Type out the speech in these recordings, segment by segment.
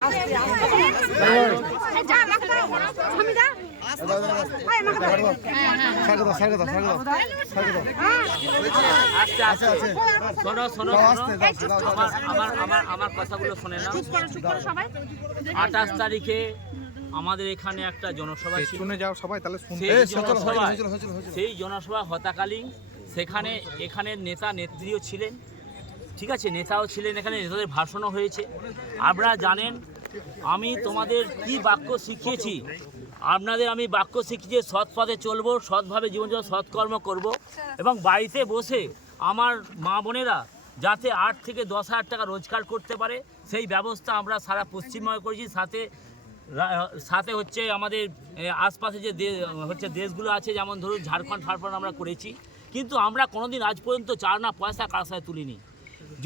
আমার কথাগুলো শোনে না। 28 তারিখে আমাদের এখানে একটা জনসভা শুনে যাও সবাই, তাহলে সেই জনসভা হতাকালীন সেখানে এখানের নেতা নেত্রীও ছিলেন, ঠিক আছে, নেতাও ছিলেন, এখানে নেতাদের ভাষণও হয়েছে। আপনারা জানেন আমি তোমাদের কি বাক্য শিখিয়েছি, আপনাদের আমি বাক্য শিখিয়ে সৎ পথে চলবো, সৎভাবে জীবনযাপন সৎকর্ম করব এবং বাড়িতে বসে আমার মা বোনেরা যাতে 8 থেকে 10,000 টাকা রোজগার করতে পারে সেই ব্যবস্থা আমরা সারা পশ্চিমবঙ্গে করেছি। সাথে হচ্ছে আমাদের আশপাশে যে দেশগুলো আছে, যেমন ধরুন ঝাড়খণ্ড আমরা করেছি, কিন্তু আমরা কোনোদিন আজ পর্যন্ত 4 আনা পয়সা কার সাথে তুলিনি।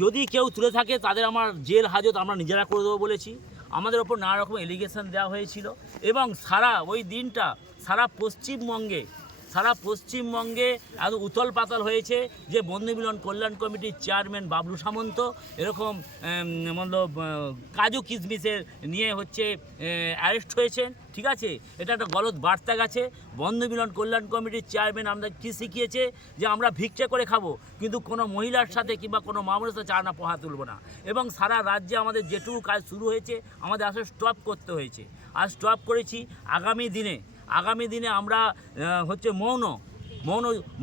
যদি কেউ তুলে থাকে তাদের আমার জেল হাজত আমরা নিজেরা করে দেবো বলেছি। আমাদের ওপর নানা রকম এলিগেশন দেওয়া হয়েছিল এবং ওই দিনটা সারা পশ্চিমবঙ্গে এত উতল পাতল হয়েছে যে বন্ধু মিলন কল্যাণ কমিটির চেয়ারম্যান বাবলু সামন্ত এরকম কাজু কিশমিশের নিয়ে অ্যারেস্ট হয়েছেন, ঠিক আছে। এটা একটা গলত বার্তা গেছে। বন্ধু মিলন কল্যাণ কমিটির চেয়ারম্যান আমাদের কী শিখিয়েছে যে আমরা ভিক্ষা করে খাবো, কিন্তু কোনো মহিলার সাথে কিংবা কোনো মামুনের সাথে 4 আনা পয়সা তুলব না। এবং সারা রাজ্যে আমাদের যেটুকু কাজ শুরু হয়েছে আমাদের আসলে স্টপ করতে হয়েছে, আর স্টপ করেছি। আগামী দিনে আমরা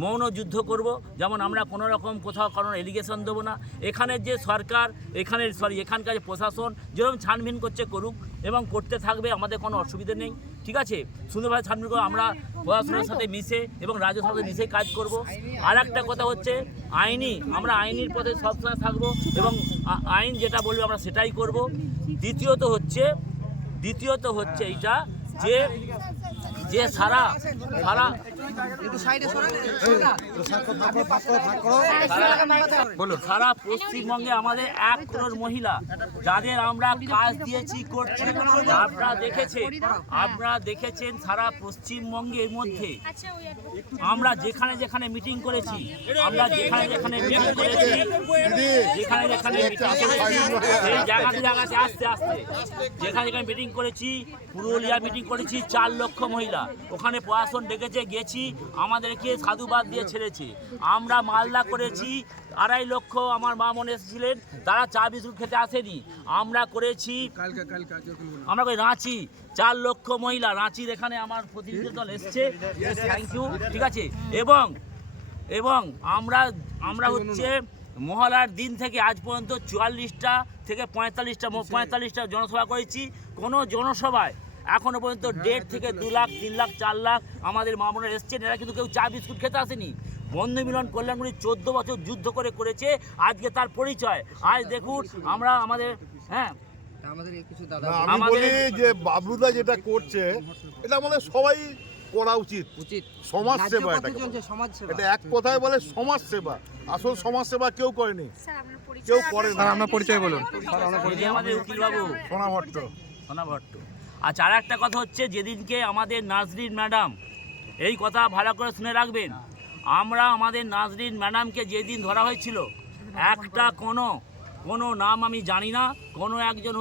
মৌন যুদ্ধ করব, যেমন আমরা কোনো রকম কোথাও কারণ এলিগেশন দেবো না। এখানের যে সরকার এখানকার যে প্রশাসন যেরকম ছানবিন করুক এবং করতে থাকবে, আমাদের কোনো অসুবিধা নেই, ঠিক আছে। সুন্দরভাবে ছানবিন করে আমরা প্রশাসনের সাথে মিশে এবং রাজ্যের সাথে মিশে কাজ করব। আর একটা কথা হচ্ছে আমরা আইনের পথে সবসময় থাকবো এবং আইন যেটা বলবে আমরা সেটাই করব। দ্বিতীয়ত হচ্ছে এইটা যে সারা পশ্চিমবঙ্গে আমাদের 1 করোড় মহিলা যাদের আমরা কাজ দিয়েছি করছি। আপনারা দেখেছেন সারা পশ্চিমবঙ্গের মধ্যে আমরা যেখানে মিটিং করেছি, যেখানে মিটিং করেছি, পুরুলিয়া মিটিং করেছি, 4 লক্ষ মহিলা ওখানে প্রশাসন গেছি, আমাদেরকে সাধুবাদ দিয়ে ছেড়েছে। আমরা মালদা করেছি, 2.5 লক্ষ আমার মা মনে এসেছিলেন, তারা চা বিস্কুট খেতে আসেনি। আমরা করেছি রাঁচি, 4 লক্ষ মহিলা রাঁচির, এখানে আমার প্রতিনিধি দল এসছে, থ্যাংক ইউ, ঠিক আছে। এবং আমরা মহলার দিন থেকে আজ পর্যন্ত 44টা থেকে 45টা জনসভা করেছি। কোনো জনসভায় এখনো পর্যন্ত 1.5 থেকে 2 লাখ 3 লাখ 4 লাখ আমাদের মা বোনেরা এসছেন, এরা কিন্তু কেউ চা বিস্কুট খেতে আসেনি। বন্ধু মিলন কল্যাণগুলি 14 বছর যুদ্ধ করেছে, আজকে তার পরিচয়। আজ দেখুন আমরা আমি বলি যে বাবলুদা যেটা করছে এটা আমাদের সবাই করা উচিত। সমাজ সেবা, এটা এক কথায় বলে সমাজ সেবা। আসল সমাজ সেবা কেউ করেনি, কেউ করে না। আপনার পরিচয় বলুন। আমাদের উকিল বাবু সোনা ভট্ট। আচ্ছা, আর একটা কথা হচ্ছে, যেদিনকে আমাদের নাজরিন ম্যাডাম, এই কথা ভালো করে শুনে রাখবেন, আমরা আমাদের নাজরিন ম্যাডামকে যেদিন ধরা হয়েছিল, একটা কোনো নাম আমি জানি না, কোনো একজন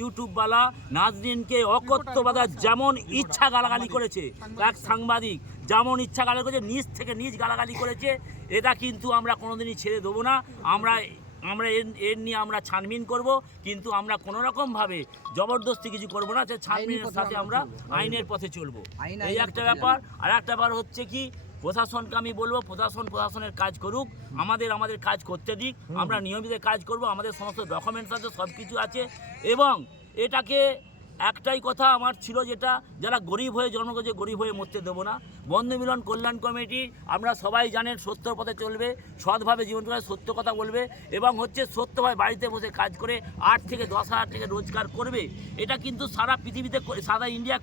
ইউটিউবওয়ালা নাজরিনকে অকথ্যবাদা যেমন ইচ্ছা গালাগালি করেছে, এক সাংবাদিক যেমন ইচ্ছা গালাগালি করেছে, নিচ থেকে নিচ গালাগালি করেছে। এটা কিন্তু আমরা কোনোদিনই ছেড়ে দেবো না। আমরা এর নিয়ে আমরা ছানবিন করব, কিন্তু আমরা কোনো রকমভাবে জবরদস্তি কিছু করব না। ছানবিনের সাথে আমরা আইনের পথে চলবো, এই একটা ব্যাপার। আর একটা ব্যাপার হচ্ছে কি, প্রশাসনকে আমি বলবো প্রশাসনের কাজ করুক, আমাদের কাজ করতে দিক। আমরা নিয়মিত কাজ করব, আমাদের সমস্ত ডকুমেন্টস আছে, সব কিছু আছে। এবং এটাকে একটাই কথা আমার ছিল, যেটা যারা গরিব হয়ে জন্ম করেছে গরিব হয়ে মরতে দেবো না। বন্ধু মিলন কল্যাণ কমিটি আমরা সবাই জানেন সত্যর পথে চলবে, সৎভাবে জীবন করে সত্য কথা বলবে এবং সত্যভাবে বাড়িতে বসে কাজ করে 8 থেকে 10,000 টাকা রোজগার করবে। এটা কিন্তু সারা পৃথিবীতে, সারা ইন্ডিয়া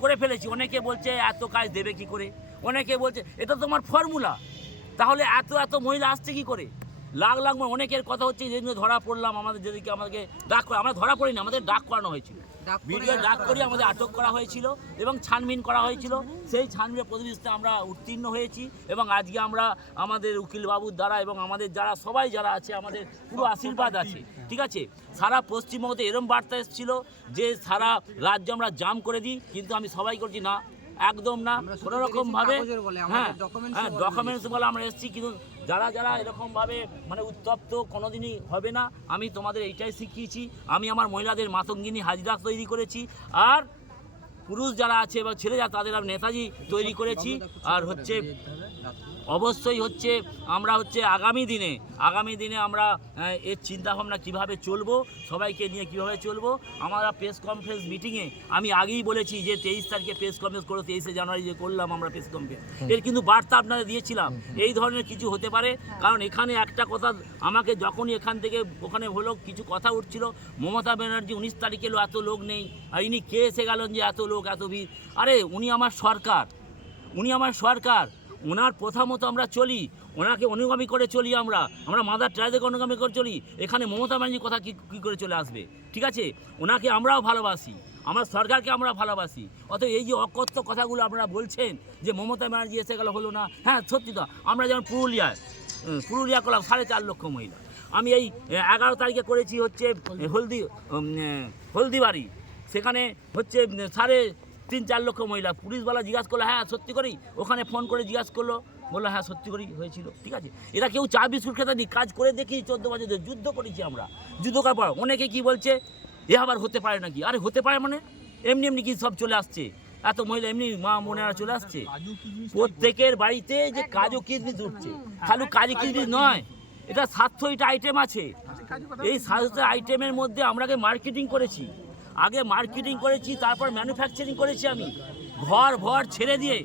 করে ফেলেছি। অনেকে বলছে এত কাজ দেবে কি করে, অনেকে বলছে এটা তোমার ফর্মুলা, তাহলে এত মহিলা আসছে কি করে? লাখ লাখ অনেকের কথা হচ্ছে যেদিন ধরা পড়লাম, আমাদের যেদিকে আমাদেরকে ডাক করা, আমরা ধরা পড়িনি, আমাদের ডাক করানো হয়েছিল, ভিডিও ডাক করে আমাদের আটক করা হয়েছিল এবং ছানবিন করা হয়েছিল। সেই ছানবিনের প্রতিনিধিত্বে আমরা উত্তীর্ণ হয়েছি এবং আজকে আমরা আমাদের উকিলবাবুর দ্বারা এবং আমাদের যারা সবাই যারা আছে আমাদের পুরো আশীর্বাদ আছে, ঠিক আছে। সারা পশ্চিমবঙ্গতে এরম বার্তা এসেছিল যে সারা রাজ্য আমরা জাম করে দিই, কিন্তু আমি সবাই করছি না, একদম না, কোনো রকমভাবে হ্যাঁ ডকুমেন্টস বলে আমরা এসেছি, কিন্তু যারা যারা এরকমভাবে মানে উত্তপ্ত কোনোদিনই হবে না। আমি তোমাদের এইটাই শিখিয়েছি, আমি আমার মহিলাদের মাতঙ্গিনী হাজরা তৈরি করেছি, আর পুরুষ যারা আছে বা ছেলে যারা তাদের আমি নেতাজি তৈরি করেছি। আর হচ্ছে অবশ্যই হচ্ছে আমরা হচ্ছে আগামী দিনে আমরা এর চিন্তাভাবনা কিভাবে চলবো, সবাইকে নিয়ে কিভাবে চলবো। আমরা প্রেস কনফারেন্স মিটিংয়ে আমি আগেই বলেছি যে 23 তারিখে প্রেস কনফারেন্স করো, 23শে জানুয়ারি যে করলাম আমরা প্রেস কনফারেন্স, এর কিন্তু বার্তা আপনাদের দিয়েছিলাম এই ধরনের কিছু হতে পারে। কারণ এখানে একটা কথা আমাকে যখনই এখান থেকে ওখানে হলো কিছু কথা উঠছিল, মমতা ব্যানার্জি 19 তারিখে এলো, এত লোক নেই, আর ইনি কে এসে গেলেন যে এত লোক এত ভিড়। আরে উনি আমার সরকার, ওনার প্রথমত আমরা চলি, ওনাকে অনুগামী করে চলি, আমরা মাদার ট্রেজাকে অনুগামী করে চলি। এখানে মমতা ব্যানার্জির কথা কী করে চলে আসবে? ঠিক আছে, ওনাকে আমরাও ভালোবাসি, আমার সরকারকে আমরা ভালোবাসি। অতএব এই যে অকথ্য কথাগুলো আপনারা বলছেন যে মমতা ব্যানার্জি এসে গেল হলো না, হ্যাঁ সত্যি তো। আমরা যেমন পুরুলিয়া করলাম 4.5 লক্ষ মহিলা, আমি এই 11 তারিখে করেছি হচ্ছে হলদিবাড়ি, সেখানে হচ্ছে 3.5-4 লক্ষ মহিলা। পুলিশওয়ালা জিজ্ঞাসা করলো, হ্যাঁ সত্যি করেই, ওখানে ফোন করে জিজ্ঞাসা করলো, বললো হ্যাঁ সত্যি করেই হয়েছিল। ঠিক আছে, এরা কেউ চা বিস্কুট খেতে নি, কাজ করে দেখি 14 বছর ধরে যুদ্ধ করেছি আমরা। যুদ্ধ করার পর অনেকে কি বলছে, এ আবার হতে পারে নাকি? আরে হতে পারে মানে এমনি কি সব চলে আসছে? এত মহিলা এমনি মা বোনেরা চলে আসছে। প্রত্যেকের বাড়িতে যে কাজু কিশমিশ উঠছে, খালি কাজু কিশমিশ নয়, এটা 700টা আইটেম আছে। এই 700টা আইটেমের মধ্যে আমরা আগে মার্কেটিং করেছি, তারপর ম্যানুফ্যাকচারিং করেছি। আমি ঘর ছেড়ে দিয়ে